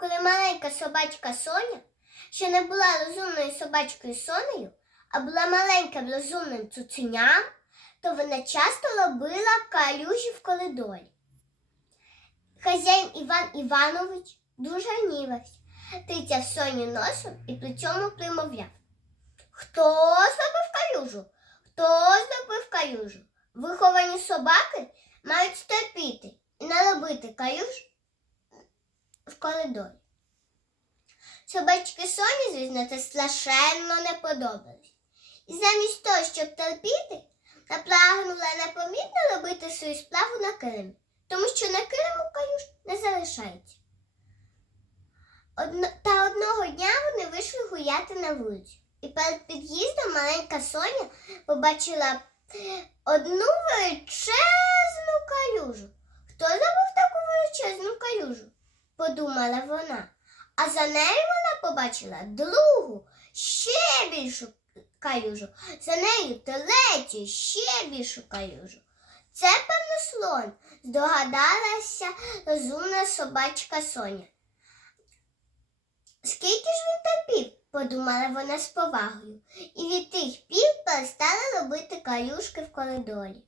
коли маленька собачка Соня, що не була розумною собачкою Сонею, а була маленьким розумним цуценям, то вона часто робила калюжі в коридорі. Хазяїн Іван Іванович дуже гнівався, тицяв Соню носом і при цьому примовляв. Хто зробив калюжу? Хто зробив калюжу? Виховані собаки мають стерпіти і не робити калюж коридорі. Собачки Соні, звісно, це страшенно не подобалось. І замість того, щоб терпіти, напрагнула непомітно робити свою справу на килимі, тому що на килиму калюш не залишається. Одно, та одного дня вони вийшли гуляти на вулицю. І перед під'їздом маленька Соня побачила одну величезну калюжу. Хто забув таку величезну калюжу? Подумала вона. А за нею вона побачила другу, ще більшу калюжу. За нею третю, ще більшу калюжу. Це, певно, слон, здогадалася розумна собачка Соня. Скільки ж він терпів, подумала вона з повагою, і від тих пір перестала робити калюшки в коридорі.